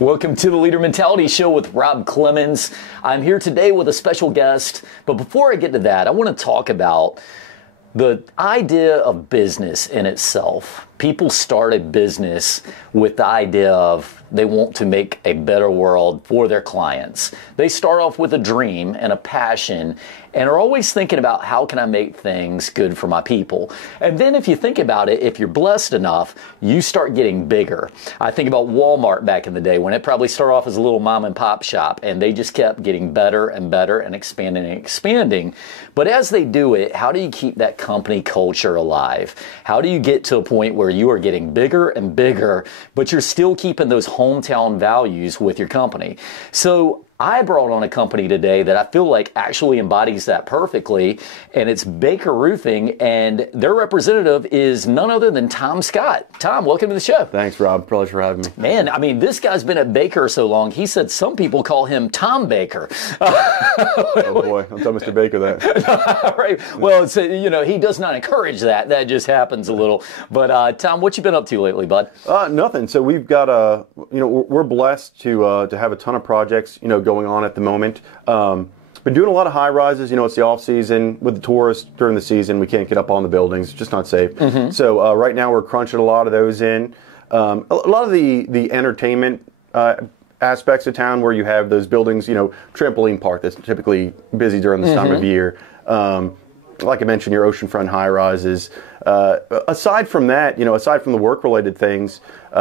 Welcome to the Leader Mentality Show with Rob Clemens. I'm here today with a special guest, but before I get to that, I want to talk about the idea of business in itself. People start a business with the idea of they want to make a better world for their clients. They start off with a dream and a passion and are always thinking about how can I make things good for my people. And then if you think about it, if you're blessed enough, you start getting bigger. I think about Walmart back in the day when it probably started off as a little mom and pop shop and they just kept getting better and better and expanding. But as they do it, how do you keep that company culture alive? How do you get to a point where you are getting bigger and bigger, but you're still keeping those hometown values with your company? So I brought on a company today that I feel like actually embodies that perfectly, and it's Baker Roofing, and their representative is none other than Tom Scott. Tom, welcome to the show. Thanks, Rob. Pleasure for having me. Man, I mean, this guy's been at Baker so long, he said some people call him Tom Baker. Oh, boy. I'll tell Mr. Baker that. Right. Well, it's, he does not encourage that. That just happens a little. But, Tom, what you been up to lately, bud? Nothing. So we've got we're blessed to have a ton of projects, going on at the moment. Been doing a lot of high rises. It's the off season with the tourists during the season. We can't get up on the buildings; it's just not safe. Mm-hmm. So right now we're crunching a lot of those in. A lot of the entertainment aspects of town where you have those buildings. Trampoline park that's typically busy during this time of year. Like I mentioned, your oceanfront high rises. Aside from that, aside from the work-related things,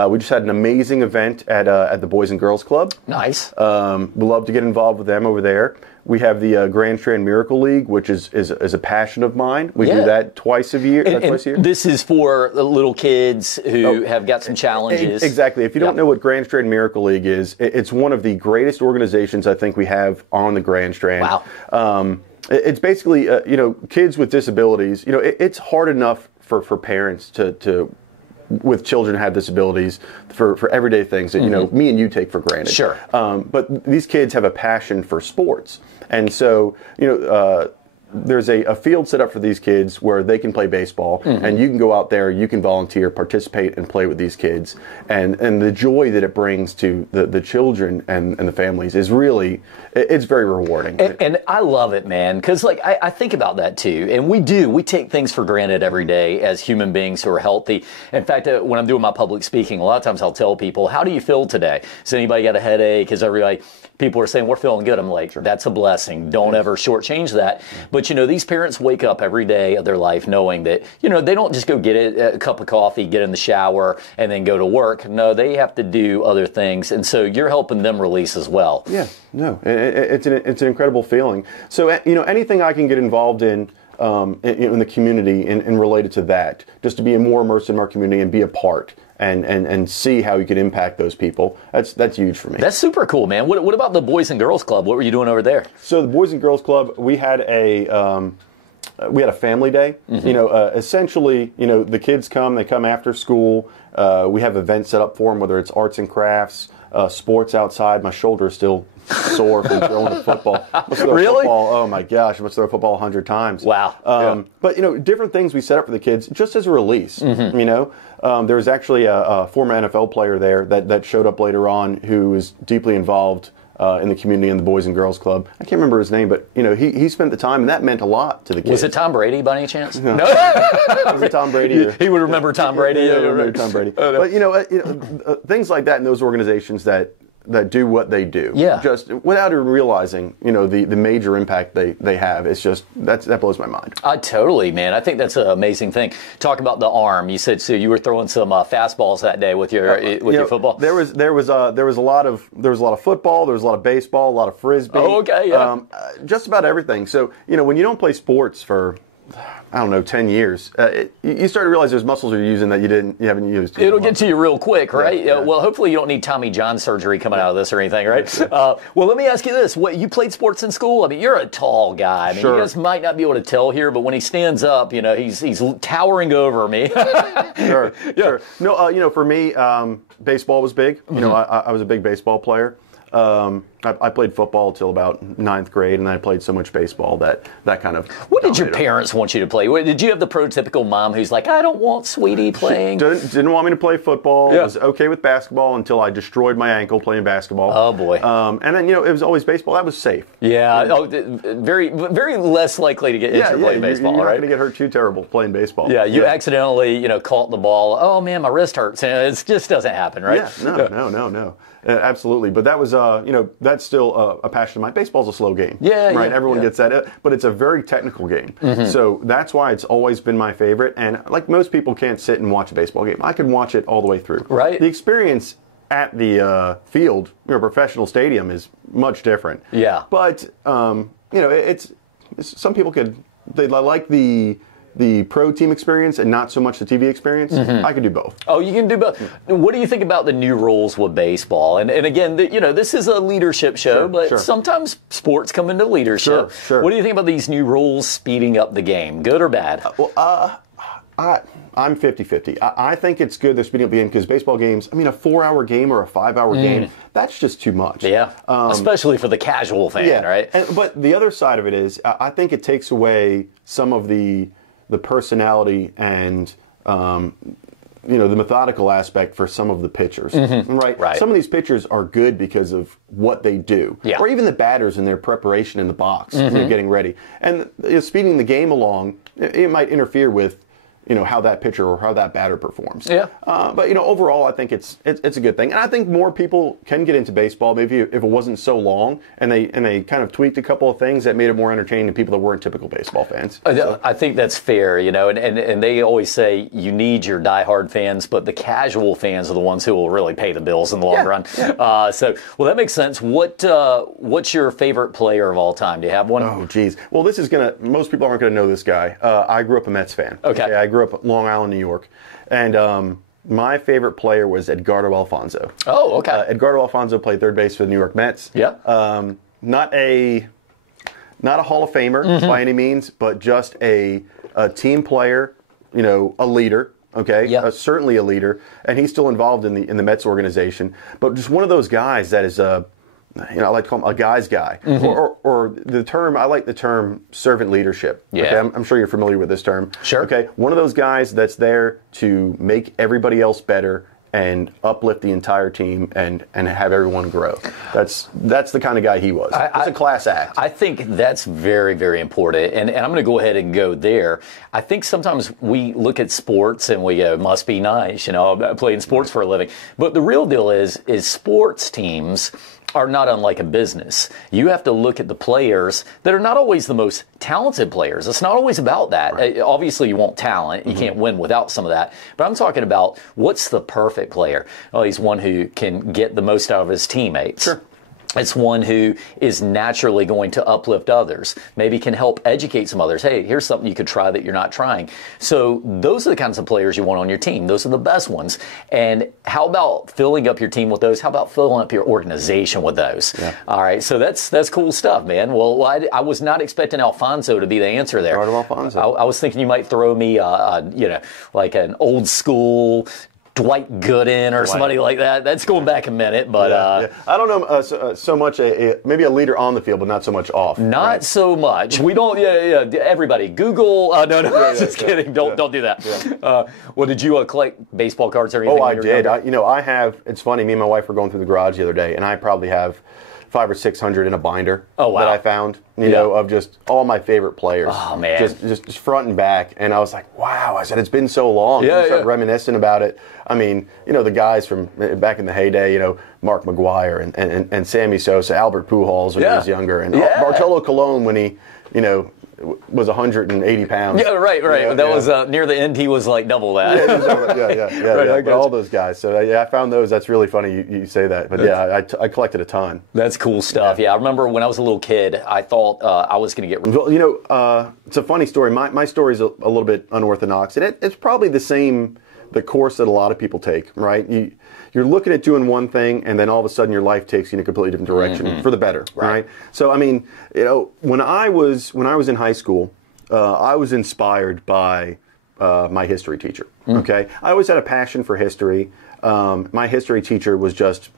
we just had an amazing event at the Boys and Girls Club. Nice. We love to get involved with them over there. We have the Grand Strand Miracle League, which is a passion of mine. We do that twice a year. This is for little kids who have got some challenges. Exactly. If you don't know what Grand Strand Miracle League is, it's one of the greatest organizations I think we have on the Grand Strand. Wow. It's basically, kids with disabilities. It's hard enough for parents to with children who have disabilities for everyday things that, me and you take for granted. Sure. But these kids have a passion for sports. And so, there's a field set up for these kids where they can play baseball, and you can go out there, you can volunteer, participate, and play with these kids. And the joy that it brings to the children and the families is really, it's very rewarding. And I love it, man, because I think about that too. And we take things for granted every day as human beings who are healthy. In fact, when I'm doing my public speaking, a lot of times I'll tell people, how do you feel today? Has anybody got a headache? People are saying, we're feeling good. I'm like, that's a blessing. Don't ever shortchange that. But, these parents wake up every day of their life knowing that, they don't just go get a cup of coffee, get in the shower, and then go to work. No, they have to do other things. And so you're helping them release as well. Yeah, no, it's an incredible feeling. So, anything I can get involved in the community and related to that, just to be more immersed in our community and be a part. And see how you can impact those people. That's huge for me. That's super cool, man. What about the Boys and Girls Club? What were you doing over there? So the Boys and Girls Club, we had a family day. Mm-hmm. Essentially, the kids they come after school. We have events set up for them, whether it's arts and crafts, sports outside. My shoulder is still sore from throwing a football. Really? Football, oh my gosh, I must throw a football 100 times. Wow. But different things we set up for the kids just as a release. Mm-hmm. There was actually a former NFL player there that showed up later on who was deeply involved in the community and the Boys and Girls Club. I can't remember his name, but he spent the time, and that meant a lot to the kids. Was it Tom Brady by any chance? No. Was it Tom Brady? He would remember Tom Brady. Yeah, remember Tom Brady. But things like that in those organizations that do what they do, just without even realizing, the major impact they have. It's just that blows my mind. Totally, man. I think that's an amazing thing. Talk about the arm. You said so you were throwing some fastballs that day with your football. There was a lot of football. There was a lot of baseball, a lot of frisbee. Oh, okay, yeah. Just about everything. So when you don't play sports for 10 years, you start to realize there's muscles you're using that you haven't used. It'll get to you real quick, right? Yeah. Well, hopefully you don't need Tommy John surgery coming out of this or anything, right? Well, let me ask you this. You played sports in school? I mean, you're a tall guy. You guys might not be able to tell here, but when he stands up, he's towering over me. Sure. No, for me, baseball was big. I was a big baseball player. I played football till about 9th grade, and then I played so much baseball that kind of. What did your parents want you to play? Did you have the prototypical mom who's like, I don't want Sweetie playing? She didn't want me to play football. Yeah. Was okay with basketball until I destroyed my ankle playing basketball. Oh, boy. And then, it was always baseball. That was safe. Yeah. Oh, very, very less likely to get injured playing baseball, you're right? not going to get hurt too terrible playing baseball. Yeah, you accidentally, caught the ball. Oh, man, my wrist hurts. It just doesn't happen, right? Yeah, no. Absolutely. But that was, that's still a passion of mine. Baseball's a slow game. Yeah, right? yeah, Everyone gets that. But it's a very technical game. So that's why it's always been my favorite. And like most people can't sit and watch a baseball game. I can watch it all the way through. Right. The experience at the field, professional stadium is much different. Yeah. But, it's some people they like the pro team experience and not so much the TV experience. I can do both. Oh, you can do both. What do you think about the new rules with baseball? And again, this is a leadership show, but sometimes sports come into leadership. Sure. What do you think about these new rules speeding up the game? Good or bad? I'm 50-50. I think it's good they're speeding up the game because baseball games, a 4-hour game or a 5-hour game, that's just too much. Yeah, especially for the casual fan, right? But the other side of it is, I think it takes away some of the personality and the methodical aspect for some of the pitchers, right? Some of these pitchers are good because of what they do, or even the batters in their preparation in the box, getting ready. And speeding the game along, it might interfere with how that pitcher or how that batter performs. Yeah. But overall, I think it's a good thing, and I think more people can get into baseball. Maybe if it wasn't so long, and they kind of tweaked a couple of things that made it more entertaining to people that weren't typical baseball fans. I think that's fair, and they always say you need your diehard fans, but the casual fans are the ones who will really pay the bills in the long run. Yeah. Well, that makes sense. What's your favorite player of all time? Do you have one? Oh, geez. Well, most people aren't gonna know this guy. I grew up a Mets fan. Okay. I grew up in Long Island, New York, and my favorite player was Edgardo Alfonso. Oh, okay. Edgardo Alfonso played third base for the New York Mets. Yep. Not a Hall of Famer by any means, but just a team player, a leader. Okay, certainly a leader, and he's still involved in the Mets organization. But just one of those guys that is I like to call him a guy's guy, or the term. I like the term servant leadership. Yeah, okay? I'm sure you're familiar with this term. Sure. Okay, one of those guys that's there to make everybody else better and uplift the entire team and have everyone grow. That's the kind of guy he was. It's a class act. I think that's very, very important. And I'm going to go ahead and go there. I think sometimes we look at sports and we go, must be nice, I'm playing sports for a living. But the real deal is sports teams are not unlike a business. You have to look at the players that are not always the most talented players. It's not always about that. Right. Obviously, you want talent. You can't win without some of that. But I'm talking about what's the perfect player? Well, he's one who can get the most out of his teammates. Sure. It's one who is naturally going to uplift others, maybe can help educate some others. Hey, here's something you could try that you're not trying. So those are the kinds of players you want on your team. Those are the best ones. And how about filling up your team with those? How about filling up your organization with those? Yeah. All right, so that's cool stuff, man. Well, I was not expecting Alfonso to be the answer there. Alfonso. I was thinking you might throw me, like an old school Dwight Gooden or somebody like that. That's going back a minute, but I don't know so much. Maybe a leader on the field, but not so much off. Not so much. We don't. Everybody, Google. Just kidding. Don't do that. Yeah. Well, did you collect baseball cards or anything? Oh, I did. I have. It's funny. Me and my wife were going through the garage the other day, and I probably have 500 or 600 in a binder that I found, of just all my favorite players. Oh, man. Just front and back. And I was like, wow. I said, it's been so long. Yeah, I started reminiscing about it. I mean, the guys from back in the heyday, Mark McGuire and Sammy Sosa, Albert Pujols when he was younger, and Bartolo Colon when he, was 180 pounds. Yeah, right. That was near the end. He was like double that. Right, all those guys. So I found those. That's really funny you say that. But I collected a ton. That's cool stuff. Yeah, I remember when I was a little kid, I thought I was going to get. Well, it's a funny story. My story is a little bit unorthodox, and it's probably the course that a lot of people take. Right. You're looking at doing one thing, and then all of a sudden your life takes you in a completely different direction for the better, right? So, I mean, when I was in high school, I was inspired by my history teacher. Okay, I always had a passion for history. My history teacher was just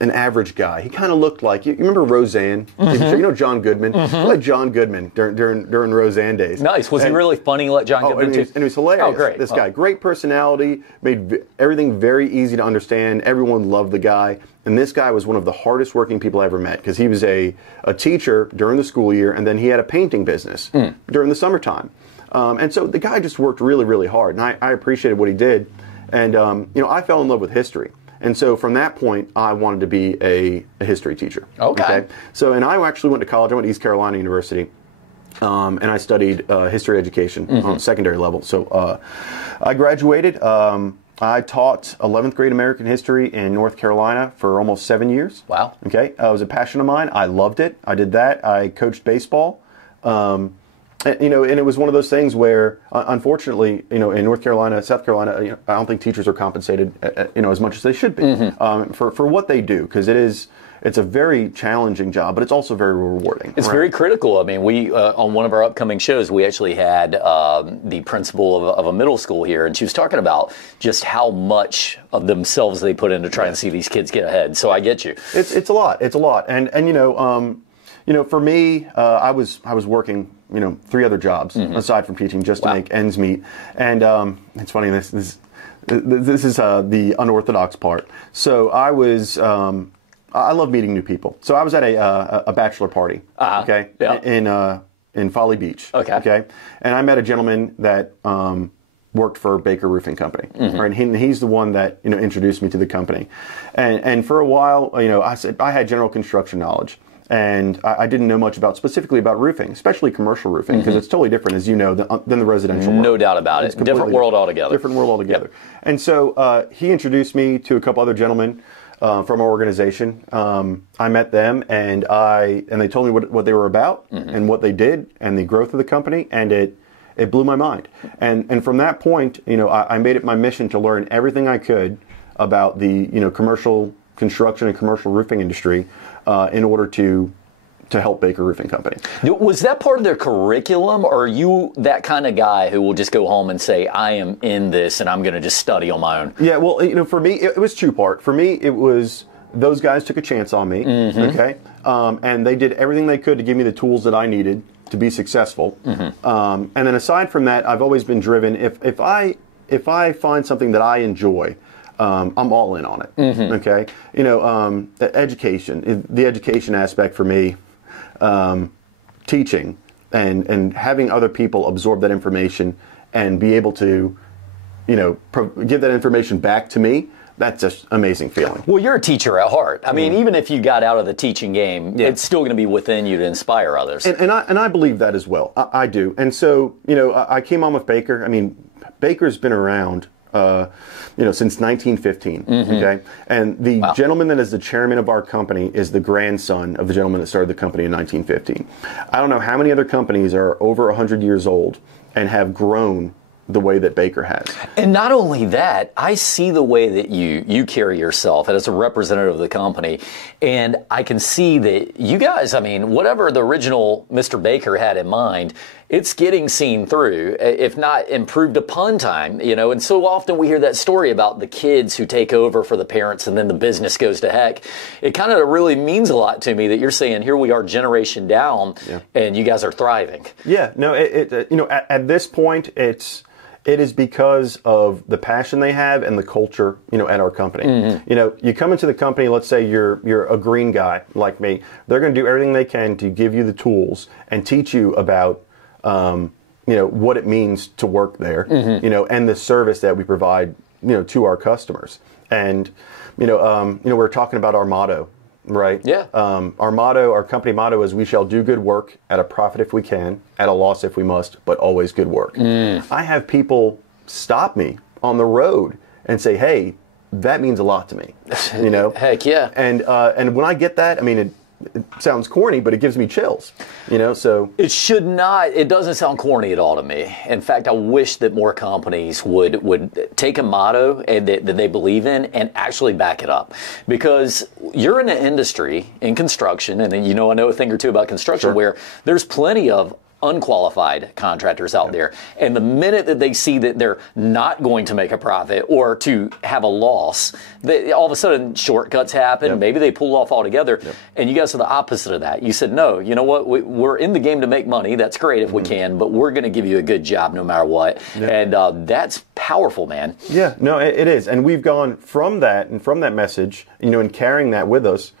an average guy. He kind of looked like, you remember Roseanne? You know John Goodman? Like John Goodman during Roseanne days. Nice. Was he really funny like John Goodman too? And he was hilarious. Oh, great. This guy, great personality, made everything very easy to understand. Everyone loved the guy. And this guy was one of the hardest working people I ever met because he was a teacher during the school year, and then he had a painting business during the summertime. And so the guy just worked really, really hard. And I appreciated what he did. And, I fell in love with history. And so from that point, I wanted to be a history teacher. Okay. So, and I actually went to college. I went to East Carolina University, and I studied history education on secondary level. So I graduated. I taught 11th grade American history in North Carolina for almost 7 years. Wow. Okay. It was a passion of mine. I loved it. I did that. I coached baseball. And it was one of those things where, unfortunately, in North Carolina, South Carolina, I don't think teachers are compensated, as much as they should be for what they do, because it's a very challenging job, but it's also very rewarding. It's very critical. I mean, we on one of our upcoming shows, we actually had the principal of a middle school here, and she was talking about just how much of themselves they put in to try and see these kids get ahead. So I get you. It's a lot. It's a lot, and for me, I was working 3 other jobs aside from teaching just to make ends meet. And it's funny, this is the unorthodox part. So I was I love meeting new people. So I was at a bachelor party, in Folly Beach. Okay, and I met a gentleman that worked for Baker Roofing Company, right? And he's the one that introduced me to the company. And for a while, I said I had general construction knowledge. And I didn't know much specifically about roofing, especially commercial roofing, because it's totally different, as you know, than the residential world. No doubt about it. Different world altogether. Different world altogether. Yep. And so he introduced me to a couple other gentlemen from our organization. I met them, and they told me what they were about and what they did and the growth of the company, and it blew my mind. And from that point, I made it my mission to learn everything I could about the commercial construction and commercial roofing industry in order to help Baker Roofing Company. Was that part of their curriculum, or are you that kind of guy who will just go home and say, I am in this and I'm going to just study on my own? Yeah, well, for me, it was 2-part. For me, it was those guys took a chance on me, okay? And they did everything they could to give me the tools that I needed to be successful. And then aside from that, I've always been driven. If I find something that I enjoy, I'm all in on it. Okay, education, the education aspect for me, teaching and having other people absorb that information and be able to, give that information back to me. That's an amazing feeling. Well, you're a teacher at heart. I mean, even if you got out of the teaching game, it's still going to be within you to inspire others. And I believe that as well. I do. And so, I came on with Baker. I mean, Baker's been around since 1915, okay? And the gentleman that is the chairman of our company is the grandson of the gentleman that started the company in 1915. I don't know how many other companies are over 100 years old and have grown the way that Baker has. And not only that, I see the way that you carry yourself as a representative of the company, and I can see that you guys, I mean, whatever the original Mr. Baker had in mind, it's getting seen through, if not improved upon time, and so often we hear that story about the kids who take over for the parents and then the business goes to heck. It kind of really means a lot to me that you're saying, here we are generation down, and you guys are thriving. Yeah, no, at this point, it is because of the passion they have and the culture, at our company. You come into the company, let's say you're a green guy like me. They're going to do everything they can to give you the tools and teach you about, what it means to work there, and the service that we provide, to our customers. And, we're talking about our motto, right? Yeah. Our company motto is, we shall do good work at a profit if we can, at a loss if we must, but always good work. I have people stop me on the road and say, hey, that means a lot to me, Heck yeah. And when I get that, I mean, it sounds corny, but it gives me chills, so. It doesn't sound corny at all to me. In fact, I wish that more companies would take a motto that they believe in and actually back it up. Because you're in an industry, in construction, and I know a thing or two about construction, where there's plenty of unqualified contractors out there. And the minute that they see that they're not going to make a profit or to have a loss, all of a sudden shortcuts happen. Maybe they pull off altogether. And you guys are the opposite of that. You said, no, you know what? We're in the game to make money. That's great if we can, but we're going to give you a good job no matter what. And that's powerful, man. Yeah, no, it is. And we've gone from that and from that message, and carrying that with us,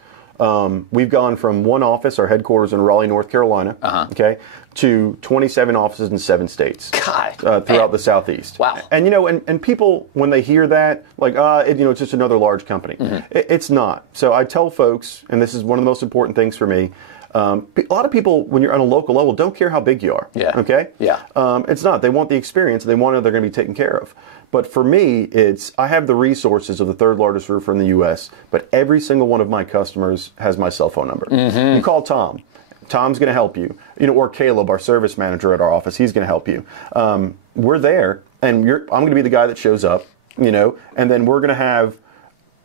we've gone from one office, our headquarters in Raleigh, North Carolina, okay, to 27 offices in 7 states throughout the Southeast. Wow. And, and people, when they hear that, like, it's just another large company. It's not. So I tell folks, and this is one of the most important things for me, a lot of people, when you're on a local level, don't care how big you are. Okay? It's not. They want the experience. They want to know they're going to be taken care of. But for me, I have the resources of the 3rd largest roofer in the U.S., but every single one of my customers has my cell phone number. You call Tom. Tom's going to help you. Or Caleb, our service manager at our office, he's going to help you. We're there, and I'm going to be the guy that shows up, and then we're going to have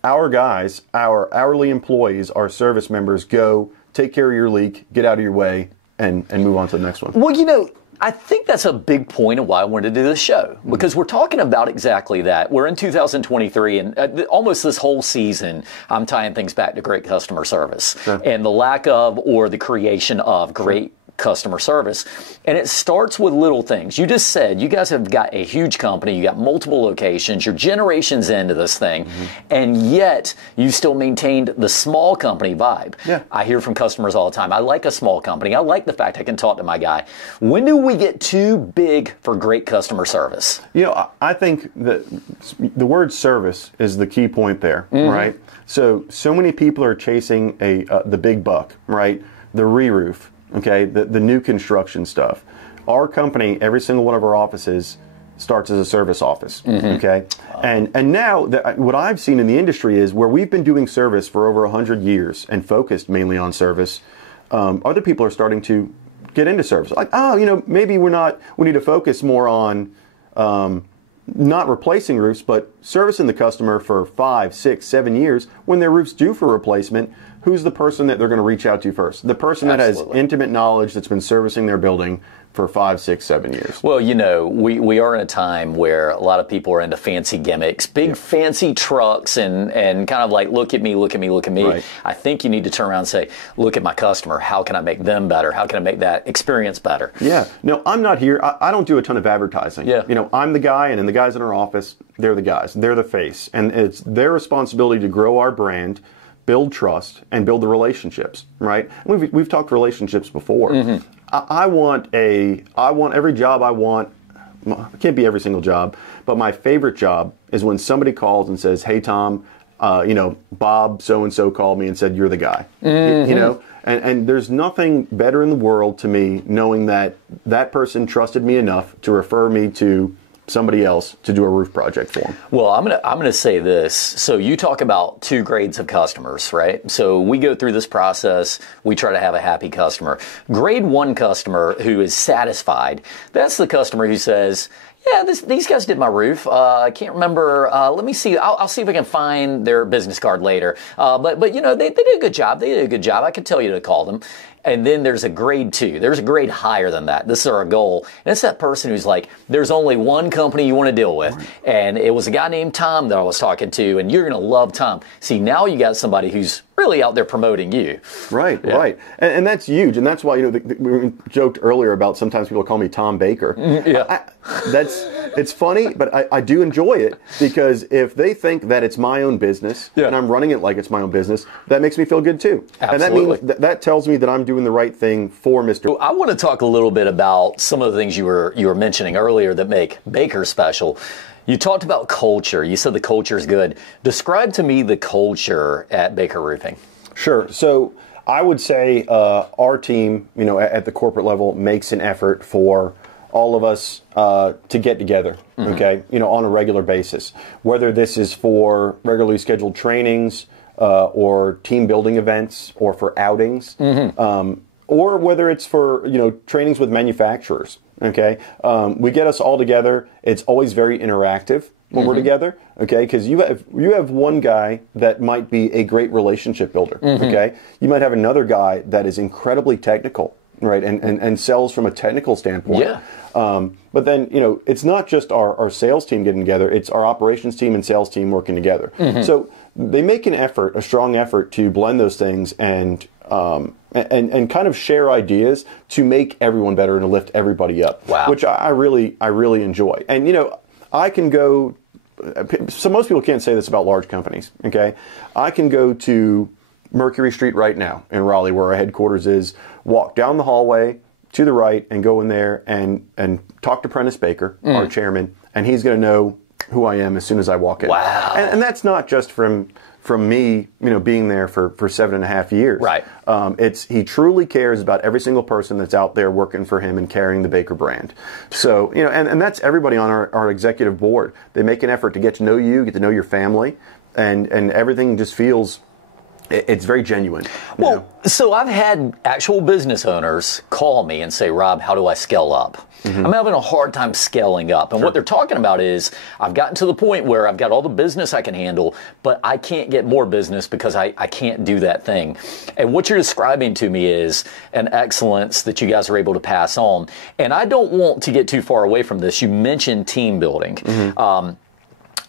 our guys, our hourly employees, our service members go take care of your leak, get out of your way, and move on to the next one. Well, I think that's a big point of why I wanted to do this show, because we're talking about exactly that. We're in 2023, and almost this whole season, I'm tying things back to great customer service and the lack of or the creation of great customer service. And it starts with little things. You just said you guys have got a huge company, you got multiple locations, you're generations into this thing, and yet you still maintained the small company vibe. I hear from customers all the time, I like a small company. I like the fact I can talk to my guy. When do we get too big for great customer service? I think that the word service is the key point there, right? So many people are chasing the big buck, right? The re-roof. Okay, the new construction stuff. Our company, every single one of our offices starts as a service office. Okay, and now what I've seen in the industry is where we've been doing service for over 100 years and focused mainly on service. Other people are starting to get into service. Like, maybe we need to focus more on not replacing roofs, but servicing the customer for 5, 6, 7 years. When their roof's due for replacement, who's the person that they're going to reach out to first? The person that has intimate knowledge, that's been servicing their building for 5, 6, 7 years. Well, we are in a time where a lot of people are into fancy gimmicks, big fancy trucks, and kind of like, look at me, look at me, look at me. Right. I think you need to turn around and say, look at my customer. How can I make them better? How can I make that experience better? Yeah. No, I'm not here. I don't do a ton of advertising. I'm the guy, and then the guys in our office, they're the guys. They're the face. And it's their responsibility to grow our brand, build trust, and build the relationships, right? We've talked relationships before. I want every job I want. It can't be every single job, but my favorite job is when somebody calls and says, "Hey Tom, Bob so and so called me and said you're the guy." And there's nothing better in the world to me knowing that that person trusted me enough to refer me to somebody else to do a roof project for them. Well, I'm gonna say this. So you talk about 2 grades of customers, right? So we go through this process. We try to have a happy customer. Grade 1 customer who is satisfied. That's the customer who says, yeah, these guys did my roof. I can't remember. Let me see. I'll see if I can find their business card later. But they did a good job. They did a good job. I could tell you to call them. And then there's a grade 2. There's a grade higher than that. This is our goal. And it's that person who's like, there's only one company you want to deal with. And it was a guy named Tom that I was talking to, and you're going to love Tom. See, now you got somebody who's really out there promoting you. Right. And that's huge. And that's why, we joked earlier about sometimes people call me Tom Baker. It's funny, but I do enjoy it, because if they think that it's my own business and I'm running it like it's my own business, that makes me feel good too. Absolutely. And that means that tells me that I'm doing the right thing for Mr. I want to talk a little bit about some of the things you were mentioning earlier that make Baker special. You talked about culture. You said the culture is good. Describe to me the culture at Baker Roofing. Sure. So I would say our team, at the corporate level, makes an effort for all of us to get together, okay, on a regular basis. Whether this is for regularly scheduled trainings or team building events or for outings, or whether it's for, trainings with manufacturers, okay. We get us all together. It's always very interactive when we're together, okay, because you have one guy that might be a great relationship builder, okay. You might have another guy that is incredibly technical, right, and sells from a technical standpoint. Yeah. But then, it's not just our sales team getting together, it's our operations team and sales team working together. So they make an effort, a strong effort to blend those things and kind of share ideas to make everyone better and to lift everybody up. Wow. Which I really enjoy. And, I can go, so most people can't say this about large companies, okay? I can go to Mercury Street right now in Raleigh, where our headquarters is, walk down the hallway to the right and go in there and talk to Prentice Baker, our chairman, and he's going to know who I am as soon as I walk in. Wow. And that's not just from me, being there for 7.5 years. Right. He truly cares about every single person that's out there working for him and carrying the Baker brand. So, and that's everybody on our executive board. They make an effort to get to know you, get to know your family, and everything just feels, it's very genuine. Well, so I've had actual business owners call me and say, Rob, how do I scale up? I'm having a hard time scaling up. And what they're talking about is, I've gotten to the point where I've got all the business I can handle, but I can't get more business because I can't do that thing. And what you're describing to me is an excellence that you guys are able to pass on. And I don't want to get too far away from this. You mentioned team building.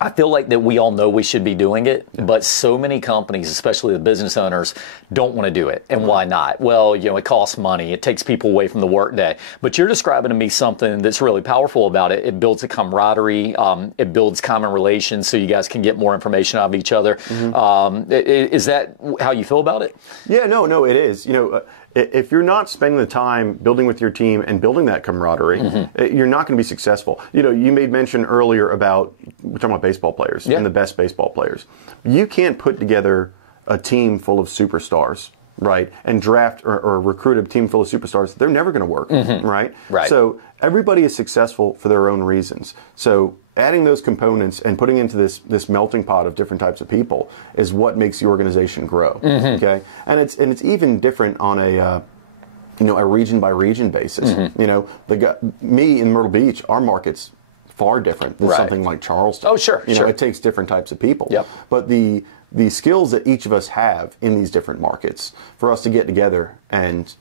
I feel like that we all know we should be doing it, but so many companies, especially the business owners, don't want to do it. And why not? Well, it costs money. It takes people away from the workday. But you're describing to me something that's really powerful about it. It builds a camaraderie. It builds common relations so you guys can get more information out of each other. Is that how you feel about it? Yeah, no, it is. If you're not spending the time building with your team and building that camaraderie, you're not going to be successful. You made mention earlier about, we're talking about baseball players and the best baseball players. You can't put together a team full of superstars, right, and draft or recruit a team full of superstars. They're never going to work, right? So everybody is successful for their own reasons. So adding those components and putting into this melting pot of different types of people is what makes the organization grow. Okay, and it's even different on a region by region basis. Me in Myrtle Beach, our market's far different than something like Charleston. Oh, sure. It takes different types of people. But the skills that each of us have in these different markets, for us to get together and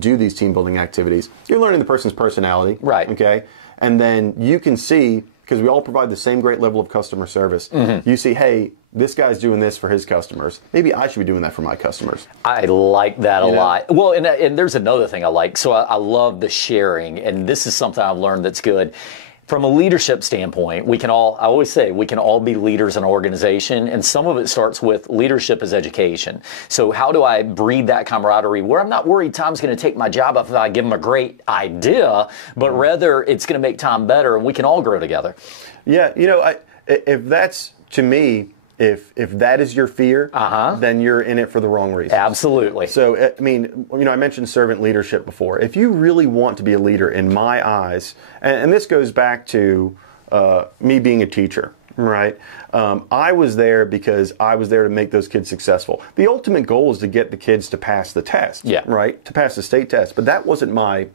do these team building activities, you're learning the person's personality. Right. Okay, and then you can see, because we all provide the same great level of customer service, you see, hey, this guy's doing this for his customers. Maybe I should be doing that for my customers. I like that a lot. Well, and there's another thing I like. So I love the sharing, and this is something I've learned that's good. From a leadership standpoint, I always say, we can all be leaders in an organization, and some of it starts with leadership as education. So how do I breed that camaraderie where I'm not worried Tom's going to take my job if I give him a great idea, but rather it's going to make Tom better and we can all grow together? Yeah, if that's, to me, if that is your fear, then you're in it for the wrong reason. Absolutely. So, I mentioned servant leadership before. If you really want to be a leader, in my eyes, and this goes back to me being a teacher, right? I was there because I was there to make those kids successful. The ultimate goal is to get the kids to pass the test, right? To pass the state test. But that wasn't my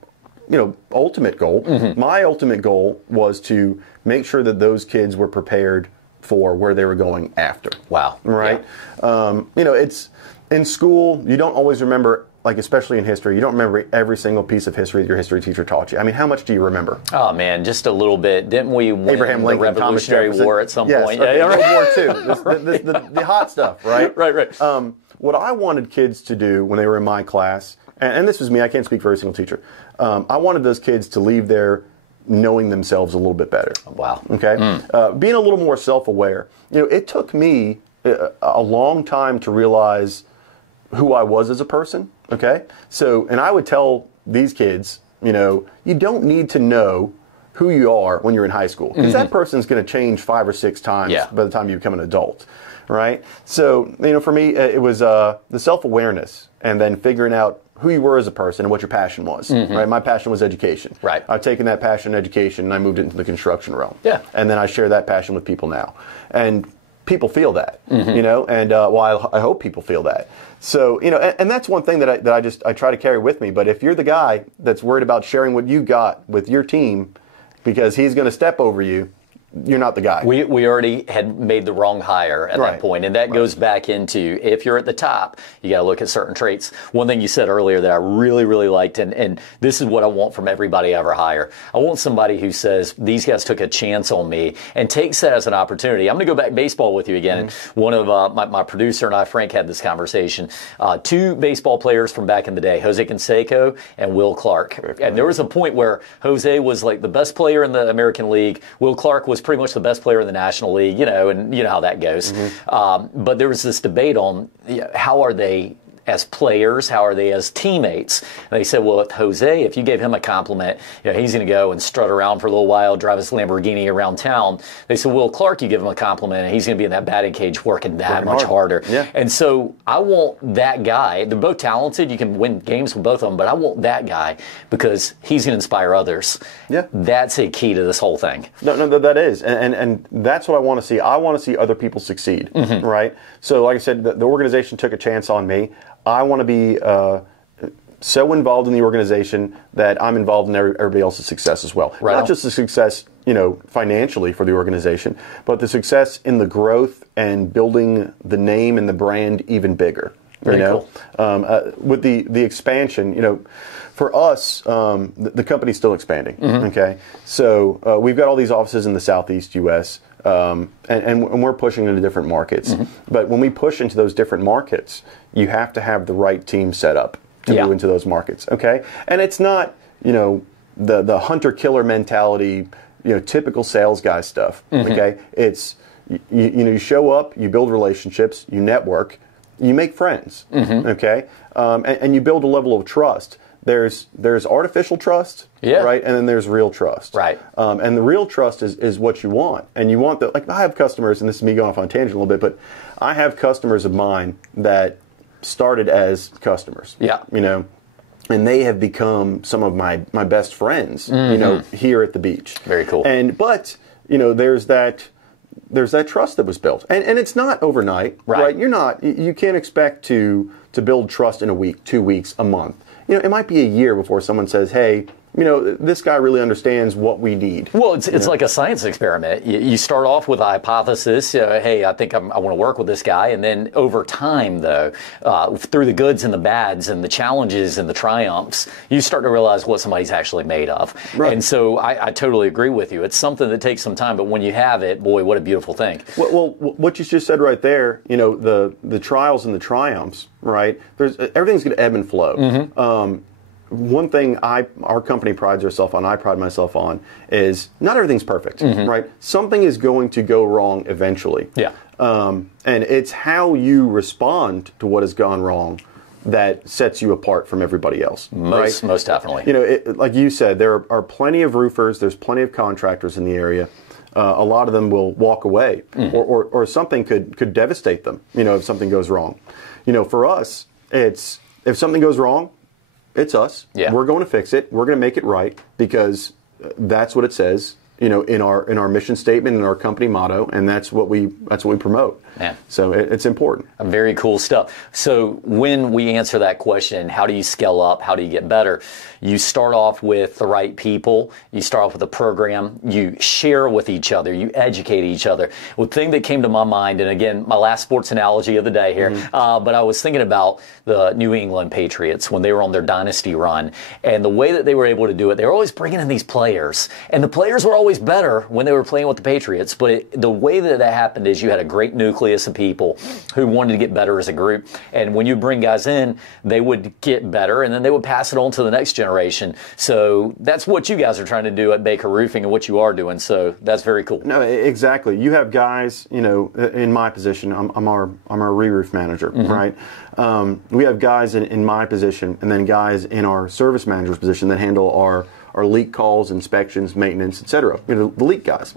ultimate goal. My ultimate goal was to make sure that those kids were prepared for where they were going after. Wow. Right? Yeah. It's in school, you don't always remember, like especially in history, you don't remember every single piece of history that your history teacher taught you. I mean, how much do you remember? Oh, man, just a little bit. Didn't we win Abraham Lincoln, the Revolutionary War at some point? Okay, World War II, the hot stuff, right? Right. What I wanted kids to do when they were in my class, and this was me, I can't speak for every single teacher, I wanted those kids to leave there knowing themselves a little bit better. Wow. Okay? Being a little more self-aware. It took me a long time to realize who I was as a person. Okay? So, and I would tell these kids, you don't need to know who you are when you're in high school, because that person's going to change 5 or 6 times by the time you become an adult. Right? So, for me, it was the self-awareness and then figuring out who you were as a person and what your passion was. Right? My passion was education. Right. I've taken that passion in education and I moved it into the construction realm. Yeah. And then I share that passion with people now. And people feel that, and I hope people feel that. So, and that's one thing that I try to carry with me. But if you're the guy that's worried about sharing what you got with your team because he's going to step over you, you're not the guy. We already had made the wrong hire at that point, and that goes back into, if you're at the top, you got to look at certain traits. One thing you said earlier that I really, really liked, and this is what I want from everybody I ever hire. I want somebody who says, these guys took a chance on me, and takes that as an opportunity. I'm going to go back baseball with you again. One of my producer and I, Frank, had this conversation. Two baseball players from back in the day, Jose Canseco and Will Clark. And there was a point where Jose was like the best player in the American League. Will Clark was pretty much the best player in the National League, and you know how that goes. But there was this debate on how are they as players, how are they as teammates? And they said, well, with Jose, if you gave him a compliment, he's going to go and strut around for a little while, drive his Lamborghini around town. They said, Will Clark, you give him a compliment, and he's going to be in that batting cage working that much harder. Yeah. And so I want that guy. They're both talented. You can win games with both of them, but I want that guy because he's going to inspire others. Yeah. That's a key to this whole thing. No, that is. And that's what I want to see. I want to see other people succeed, right? So like I said, the organization took a chance on me. I want to be so involved in the organization that I'm involved in everybody else's success as well. Not just the success, financially for the organization, but the success in the growth and building the name and the brand even bigger. Very cool. With the expansion, for us, the company's still expanding. Okay, so we've got all these offices in the Southeast U.S. And we're pushing into different markets. But when we push into those different markets, you have to have the right team set up to move into those markets. Okay, and it's not the hunter-killer mentality, typical sales guy stuff. Okay, it's you show up, you build relationships, you network, you make friends. Okay, and you build a level of trust. There's artificial trust, right, and then there's real trust, right. And the real trust is what you want, and you want I have customers, and this is me going off on a tangent a little bit, but I have customers of mine that started as customers, and they have become some of my best friends, here at the beach. Very cool. But there's that trust that was built, and it's not overnight, right? You can't expect to build trust in a week, 2 weeks, a month. It might be a year before someone says, hey, this guy really understands what we need. Well, it's like a science experiment. You start off with a hypothesis, hey, I think I want to work with this guy. And then over time, though, through the goods and the bads and the challenges and the triumphs, you start to realize what somebody's actually made of. Right. And so I totally agree with you. It's something that takes some time, but when you have it, boy, what a beautiful thing. Well, what you just said right there, the trials and the triumphs, right? Everything's going to ebb and flow. One thing our company prides herself on, I pride myself on, is not everything's perfect, right? Something is going to go wrong eventually. Yeah. And it's how you respond to what has gone wrong that sets you apart from everybody else. Most definitely. Like you said, there are plenty of roofers, there's plenty of contractors in the area. A lot of them will walk away, or something could devastate them, if something goes wrong. For us, it's if something goes wrong, it's us. Yeah. We're going to fix it. We're going to make it right because that's what it says, in our mission statement and our company motto, and that's what we promote. Yeah. So it's important. Very cool stuff. So when we answer that question, how do you scale up? How do you get better? You start off with the right people. You start off with a program. You share with each other. You educate each other. The thing that came to my mind, and again, my last sports analogy of the day here, but I was thinking about the New England Patriots when they were on their dynasty run, and the way that they were able to do it. They were always bringing in these players, and the players were always better when they were playing with the Patriots. But the way that happened is you had a great nucleus of people who wanted to get better as a group, and when you bring guys in, they would get better, and then they would pass it on to the next generation. So that's what you guys are trying to do at Baker Roofing, and what you are doing. So that's very cool. No, exactly. You have guys, in my position. I'm our re-roof manager, right? We have guys in my position, and then guys in our service manager's position that handle our leak calls, inspections, maintenance, etc. The leak guys.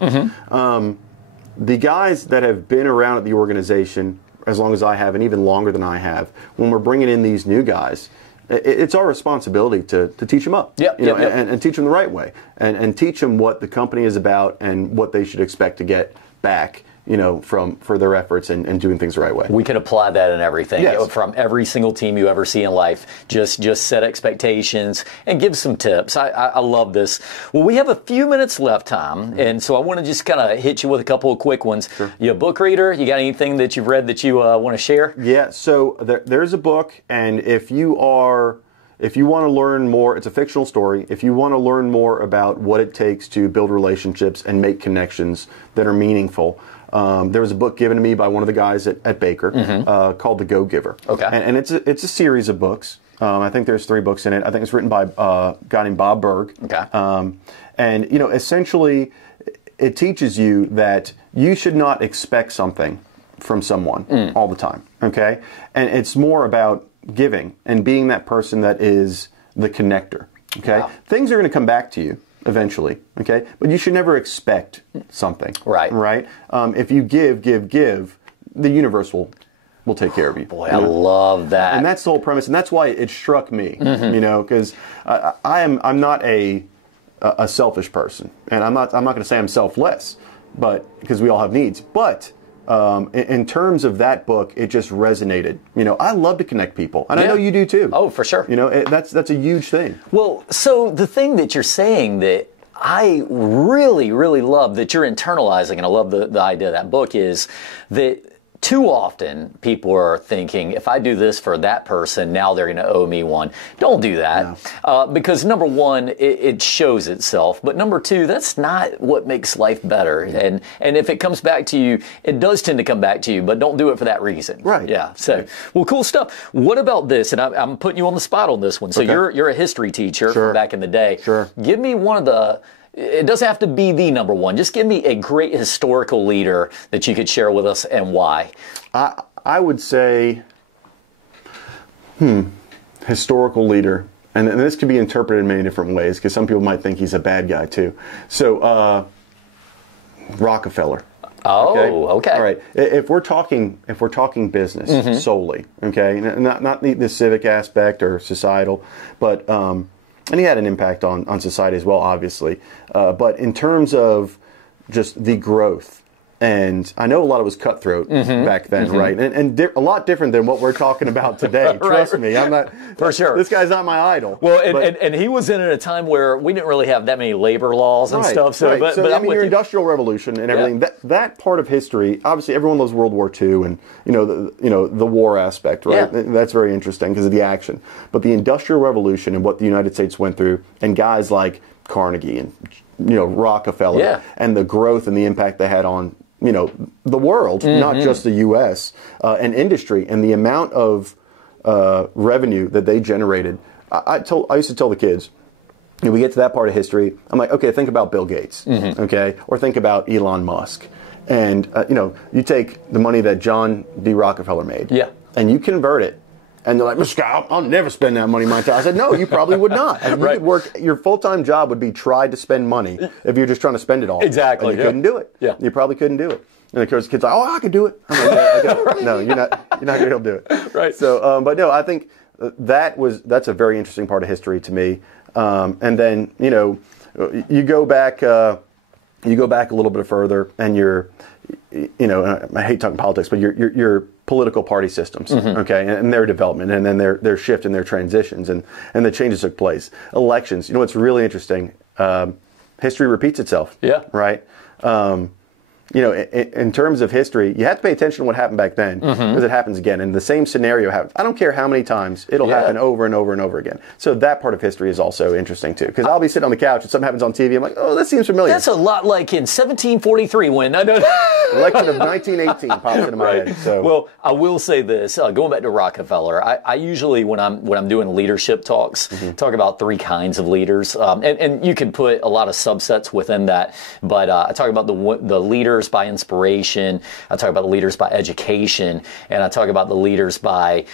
The guys that have been around at the organization as long as I have, and even longer than I have, when we're bringing in these new guys, it's our responsibility to teach them up, and teach them the right way, and teach them what the company is about and what they should expect to get back, for their efforts and doing things the right way. We can apply that in everything. Yes. From every single team you ever see in life. Just set expectations and give some tips. I love this. Well, we have a few minutes left, Tom, and so I want to just kind of hit you with a couple of quick ones. Sure. You a book reader? You got anything that you've read that you want to share? Yeah, so there's a book, and if you want to learn more, it's a fictional story. If you want to learn more about what it takes to build relationships and make connections that are meaningful, there was a book given to me by one of the guys at Baker called The Go-Giver. Okay. And it's a series of books. I think there's 3 books in it. I think it's written by a guy named Bob Berg. Okay. And essentially, it teaches you that you should not expect something from someone all the time. Okay. And it's more about giving and being that person that is the connector. Okay. Wow. Things are going to come back to you eventually. Okay. But you should never expect something. Right. Right. If you give, the universe will take care of you. Boy, I love that. And that's the whole premise, and that's why it struck me. Because I'm not a selfish person, and I'm not going to say I'm selfless, but because we all have needs. But in terms of that book, it just resonated. I love to connect people, and I know you do too. Oh, for sure. That's a huge thing. Well, so the thing that you're saying that I really, really love that you're internalizing, and I love the idea of that book, is that too often people are thinking, if I do this for that person, now they're going to owe me one. Don't do that. No. Because number one, it shows itself. But number two, that's not what makes life better. And if it comes back to you, it does tend to come back to you, but don't do it for that reason. Right. Yeah. So, well, cool stuff. What about this? And I'm putting you on the spot on this one. So you're a history teacher from back in the day. Sure. Give me one of the... It doesn't have to be the number one. Just give me a great historical leader that you could share with us and why. I would say, historical leader. And this could be interpreted in many different ways because some people might think he's a bad guy too. So, Rockefeller. Oh, okay. All right. If we're talking business solely, okay, not the civic aspect or societal, but and he had an impact on society as well, obviously. But in terms of just the growth, and I know a lot of it was cutthroat back then, right? And a lot different than what we're talking about today. Trust me, I'm not. For sure. This guy's not my idol. Well, and he was in at a time where we didn't really have that many labor laws and stuff. So, but I mean, your Industrial Revolution and everything. That part of history, obviously, everyone loves World War II and the war aspect, right? Yeah. That's very interesting because of the action. But the Industrial Revolution and what the United States went through, and guys like Carnegie and Rockefeller, and the growth and the impact they had on the world, not just the U.S. And industry, and the amount of revenue that they generated. I used to tell the kids, we get to that part of history, I'm like, okay, think about Bill Gates, okay, or think about Elon Musk, and you take the money that John D. Rockefeller made, and you convert it. And they're like, Mr. Scott, I'll never spend that money my time. I said, no, you probably would not. I mean, you could work, your full-time job would be try to spend money if you're just trying to spend it all. Exactly. And you couldn't do it. Yeah. You probably couldn't do it. And of course, the kid's like, oh, I could do it. I'm like, no, you're not going to be able to do it. Right. So, but no, I think that's a very interesting part of history to me. And then, you go back a little bit further, and I hate talking politics, but your political party systems, okay, and their development, and then their shift and their transitions, and the changes took place. Elections, what's really interesting, history repeats itself. Yeah. Right? In terms of history, you have to pay attention to what happened back then because it happens again. And the same scenario happens. I don't care how many times, it'll happen over and over and over again. So that part of history is also interesting too. Because I'll be sitting on the couch and something happens on TV. I'm like, oh, that seems familiar. That's a lot like in 1743 when election of 1918 pops into my head. So. Well, I will say this, going back to Rockefeller, I usually, when I'm doing leadership talks, talk about 3 kinds of leaders. And you can put a lot of subsets within that. But I talk about the leaders by inspiration, I talk about the leaders by education, and I talk about the leaders by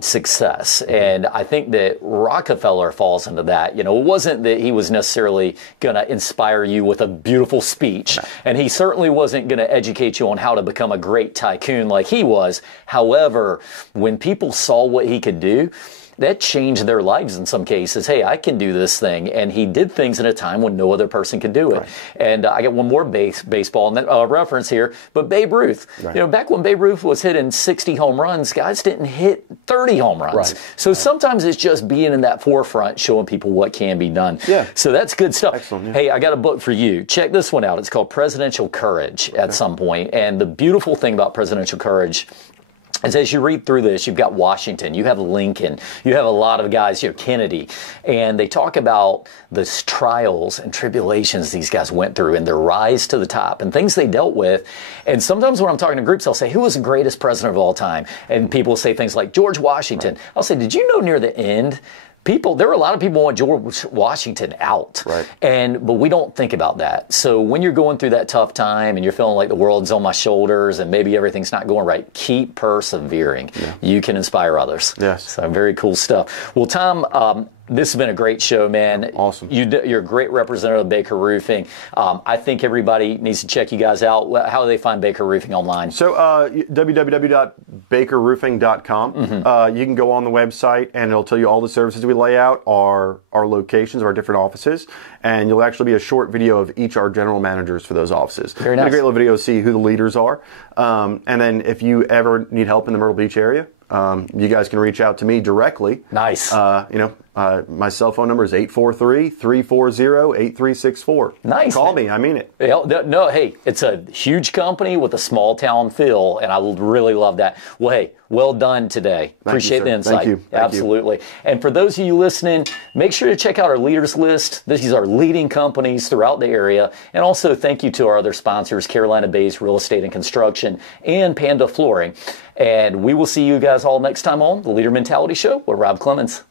success. And I think that Rockefeller falls into that. It wasn't that he was necessarily going to inspire you with a beautiful speech, and he certainly wasn't going to educate you on how to become a great tycoon like he was. However, when people saw what he could do, that changed their lives in some cases. Hey, I can do this thing. And he did things in a time when no other person could do it. Right. And I got one more baseball reference here, but Babe Ruth. Right. You know, back when Babe Ruth was hitting 60 home runs, guys didn't hit 30 home runs. Right. So sometimes it's just being in that forefront, showing people what can be done. Yeah. So that's good stuff. Excellent, yeah. Hey, I got a book for you. Check this one out. It's called Presidential Courage at some point. And the beautiful thing about Presidential Courage is as you read through this, you've got Washington, you have Lincoln, you have a lot of guys, you have Kennedy, and they talk about the trials and tribulations these guys went through and their rise to the top and things they dealt with. And sometimes when I'm talking to groups, I'll say, who was the greatest president of all time? And people say things like George Washington. Right. I'll say, did you know near the end, there were a lot of people who want George Washington out. Right. But we don't think about that. So when you're going through that tough time and you're feeling like the world's on my shoulders and maybe everything's not going right, keep persevering. Yeah. You can inspire others. Yes. So very cool stuff. Well, Tom, this has been a great show, man. Awesome. You're a great representative of Baker Roofing. I think everybody needs to check you guys out. How do they find Baker Roofing online? So www.bakerroofing.com. Mm-hmm. You can go on the website and it'll tell you all the services we lay out, our locations of our different offices, and you'll actually be a short video of each our general managers for those offices. Very nice. And a great little video to see who the leaders are. And then if you ever need help in the Myrtle Beach area, you guys can reach out to me directly. Nice. My cell phone number is 843-340-8364. Nice. Call me. I mean it. No, hey, it's a huge company with a small town feel, and I really love that. Well, hey, well done today. Appreciate the insight. Thank you. Absolutely. And for those of you listening, make sure to check out our leaders list. These are leading companies throughout the area. And also thank you to our other sponsors, Carolina-based Real Estate and Construction and Panda Flooring. And we will see you guys all next time on the Leader Mentality Show with Rob Clemens.